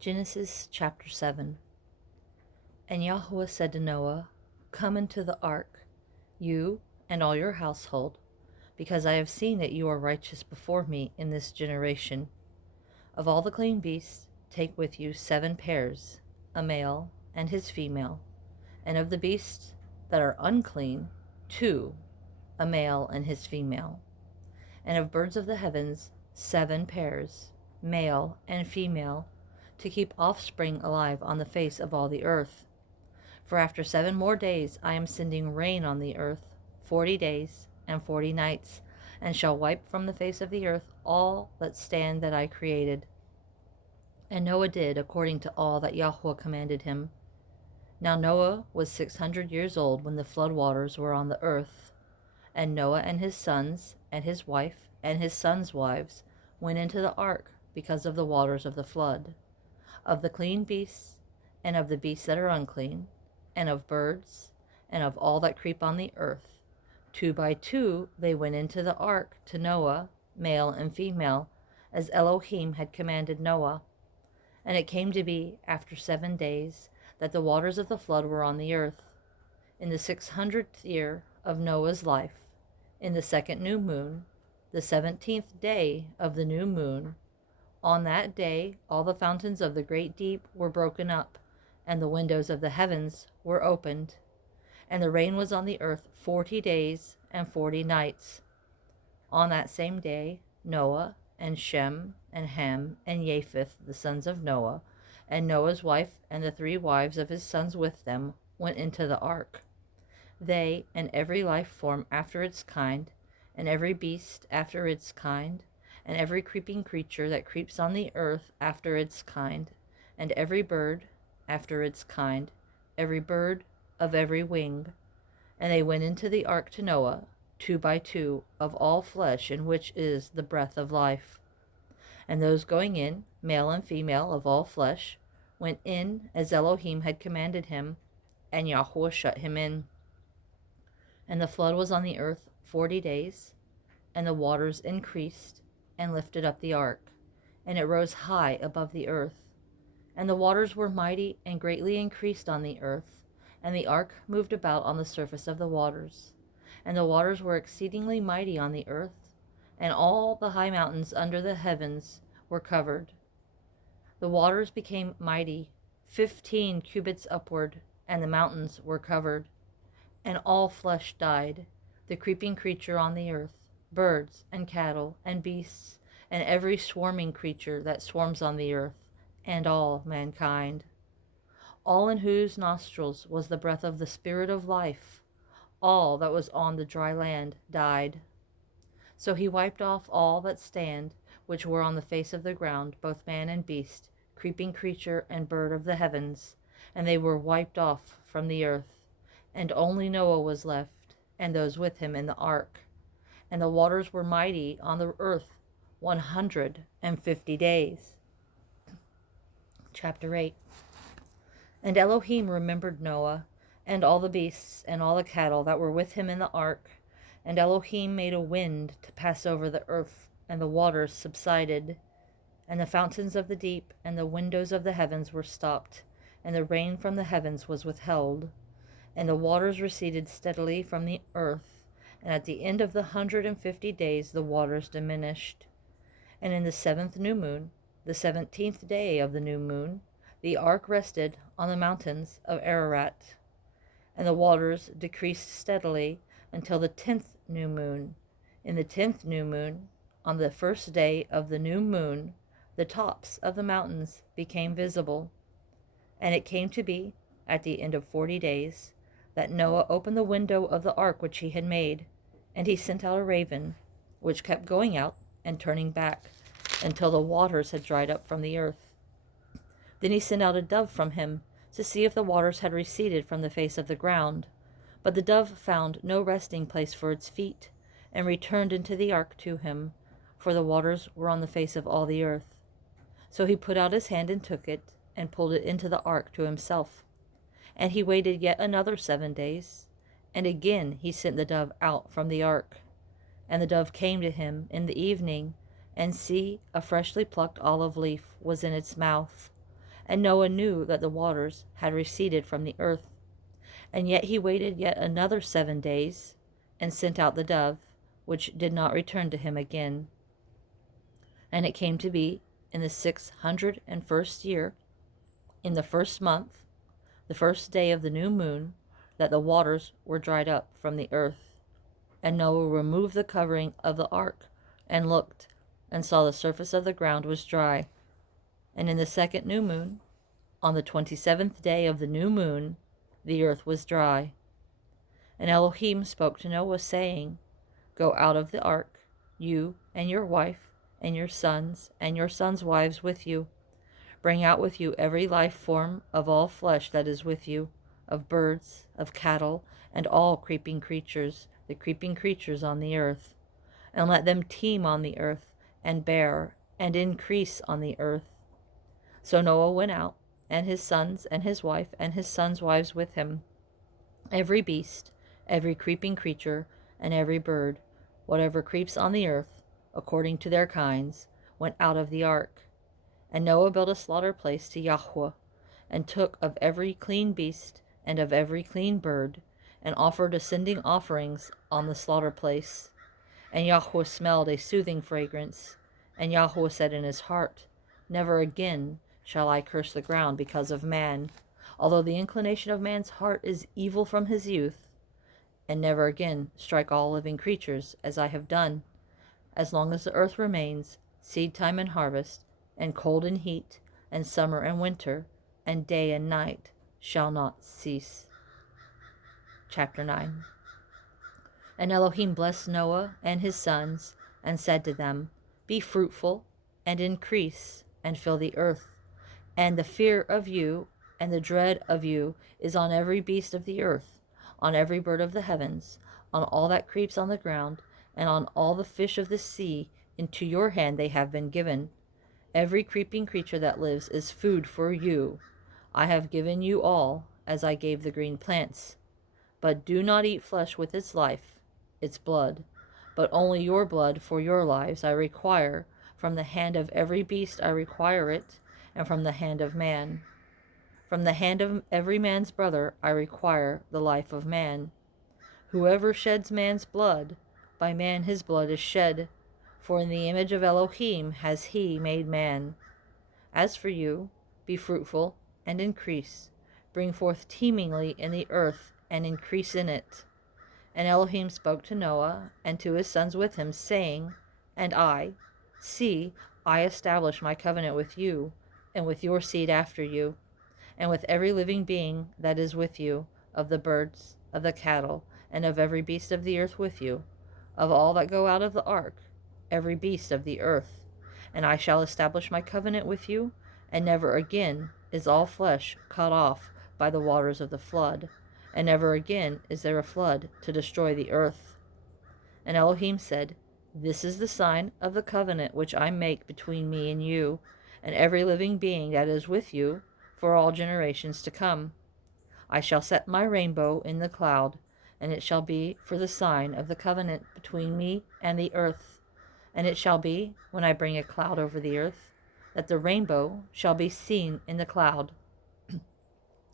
Genesis chapter 7. And Yahweh said to Noah, Come into the ark, you and all your household, because I have seen that you are righteous before me in this generation. Of all the clean beasts, take with you 7 pairs, a male and his female, and of the beasts that are unclean, 2, a male and his female, and of birds of the heavens 7 pairs, male and female, to keep offspring alive on the face of all the earth. For after 7 more days I am sending rain on the earth, 40 days and 40 nights, and shall wipe from the face of the earth all that stand that I created. And Noah did according to all that Yahweh commanded him. Now Noah was 600 years old when the flood waters were on the earth. And Noah and his sons, and his wife, and his sons' wives went into the ark because of the waters of the flood. Of the clean beasts, and of the beasts that are unclean, and of birds, and of all that creep on the earth, 2 by 2 they went into the ark to Noah, male and female, as Elohim had commanded Noah. And it came to be, after 7 days, that the waters of the flood were on the earth. In the 600th year of Noah's life, in the 2nd new moon, the 17th day of the new moon, on that day all the fountains of the great deep were broken up, and the windows of the heavens were opened. And the rain was on the earth 40 days and 40 nights. On that same day Noah and Shem and Ham and Japheth, the sons of Noah, and Noah's wife and the 3 wives of his sons with them, went into the ark. They and every life form after its kind, and every beast after its kind, and every creeping creature that creeps on the earth after its kind, and every bird after its kind, every bird of every wing. And they went into the ark to Noah, 2 by 2, of all flesh in which is the breath of life. And those going in, male and female of all flesh, went in as Elohim had commanded him, and Yahweh shut him in. And the flood was on the earth 40 days, and the waters increased and lifted up the ark, and it rose high above the earth. And the waters were mighty and greatly increased on the earth, and the ark moved about on the surface of the waters. And the waters were exceedingly mighty on the earth, and all the high mountains under the heavens were covered. The waters became mighty, 15 cubits upward, and the mountains were covered. And all flesh died, the creeping creature on the earth, birds and cattle and beasts, and every swarming creature that swarms on the earth, and all mankind. All in whose nostrils was the breath of the Spirit of life, all that was on the dry land died. So he wiped off all that stand, which were on the face of the ground, both man and beast, creeping creature and bird of the heavens, and they were wiped off from the earth. And only Noah was left, and those with him in the ark. And the waters were mighty on the earth 150 days. Chapter 8. And Elohim remembered Noah, and all the beasts, and all the cattle that were with him in the ark. And Elohim made a wind to pass over the earth, and the waters subsided. And the fountains of the deep and the windows of the heavens were stopped, and the rain from the heavens was withheld. And the waters receded steadily from the earth, and at the end of the 150 days the waters diminished. And in the 7th new moon, the 17th day of the new moon, the ark rested on the mountains of Ararat. And the waters decreased steadily until the 10th new moon. In the 10th new moon, on the 1st day of the new moon, the tops of the mountains became visible. And it came to be, at the end of 40 days, that Noah opened the window of the ark which he had made, and he sent out a raven, which kept going out and turning back, until the waters had dried up from the earth. Then he sent out a dove from him, to see if the waters had receded from the face of the ground. But the dove found no resting place for its feet, and returned into the ark to him, for the waters were on the face of all the earth. So he put out his hand and took it, and pulled it into the ark to himself. And he waited yet another 7 days, and again he sent the dove out from the ark. And the dove came to him in the evening, and see, a freshly plucked olive leaf was in its mouth. And Noah knew that the waters had receded from the earth. And yet he waited yet another 7 days, and sent out the dove, which did not return to him again. And it came to be in the 601st year, in the 1st month, the 1st day of the new moon, that the waters were dried up from the earth. And Noah removed the covering of the ark, and looked, and saw the surface of the ground was dry. And in the 2nd new moon, on the 27th day of the new moon, the earth was dry. And Elohim spoke to Noah, saying, Go out of the ark, you and your wife, and your sons wives with you. Bring out with you every life form of all flesh that is with you, of birds, of cattle, and all creeping creatures, the creeping creatures on the earth. And let them teem on the earth, and bear, and increase on the earth. So Noah went out, and his sons, and his wife, and his sons' wives with him. Every beast, every creeping creature, and every bird, whatever creeps on the earth, according to their kinds, went out of the ark. And Noah built a slaughter place to Yahweh, and took of every clean beast, and of every clean bird, and offered ascending offerings on the slaughter place. And Yahweh smelled a soothing fragrance. And Yahweh said in his heart, Never again shall I curse the ground because of man, although the inclination of man's heart is evil from his youth, and never again strike all living creatures as I have done, as long as the earth remains, seed time and harvest, and cold and heat, and summer and winter, and day and night shall not cease. Chapter 9. And Elohim blessed Noah and his sons, and said to them, Be fruitful, and increase, and fill the earth. And the fear of you and the dread of you is on every beast of the earth, on every bird of the heavens, on all that creeps on the ground, and on all the fish of the sea. Into your hand they have been given. Every creeping creature that lives is food for you. I have given you all, as I gave the green plants. But do not eat flesh with its life, its blood, but only your blood for your lives I require. From the hand of every beast I require it, and from the hand of man. From the hand of every man's brother I require the life of man. Whoever sheds man's blood, by man his blood is shed, for in the image of Elohim has he made man. As for you, be fruitful and increase, bring forth teemingly in the earth, and increase in it. And Elohim spoke to Noah and to his sons with him, saying, And see, I establish my covenant with you, and with your seed after you, and with every living being that is with you, of the birds, of the cattle, and of every beast of the earth with you, of all that go out of the ark, every beast of the earth. And I shall establish my covenant with you, and never again is all flesh cut off by the waters of the flood, and never again is there a flood to destroy the earth. And Elohim said, This is the sign of the covenant which I make between me and you, and every living being that is with you, for all generations to come. I shall set my rainbow in the cloud, and it shall be for the sign of the covenant between me and the earth. And it shall be, when I bring a cloud over the earth, that the rainbow shall be seen in the cloud.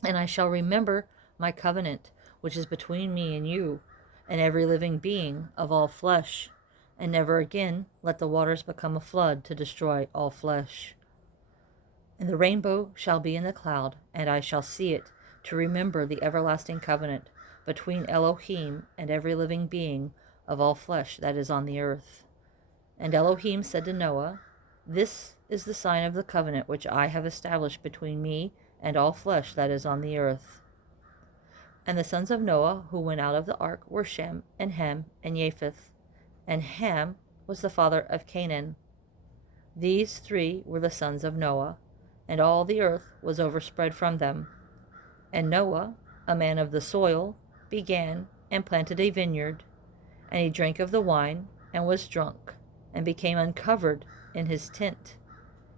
And I shall remember my covenant, which is between me and you, and every living being of all flesh, and never again let the waters become a flood to destroy all flesh. And the rainbow shall be in the cloud, and I shall see it, to remember the everlasting covenant between Elohim and every living being of all flesh that is on the earth. And Elohim said to Noah, This is the sign of the covenant which I have established between me and all flesh that is on the earth. And the sons of Noah who went out of the ark were Shem, and Ham, and Japheth. And Ham was the father of Canaan. These three were the sons of Noah, and all the earth was overspread from them. And Noah, a man of the soil, began and planted a vineyard, and he drank of the wine, and was drunk, and became uncovered in his tent.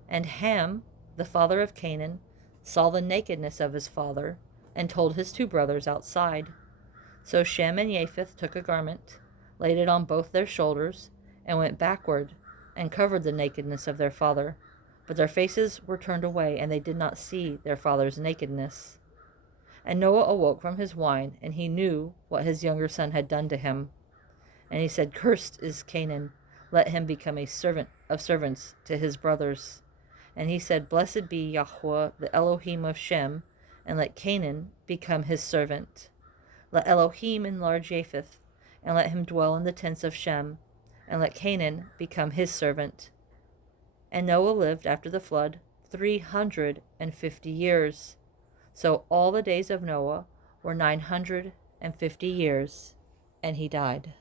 And Ham, the father of Canaan, saw the nakedness of his father, and told his two brothers outside. So Shem and Japheth took a garment, laid it on both their shoulders, and went backward, and covered the nakedness of their father, but their faces were turned away, and they did not see their father's nakedness. And Noah awoke from his wine, and he knew what his younger son had done to him. And he said, Cursed is Canaan, let him become a servant of servants to his brothers. And he said, Blessed be Yahweh, the Elohim of Shem, and let Canaan become his servant. Let Elohim enlarge Japheth, and let him dwell in the tents of Shem, and let Canaan become his servant. And Noah lived after the flood 350 years. So all the days of Noah were 950 years, and he died.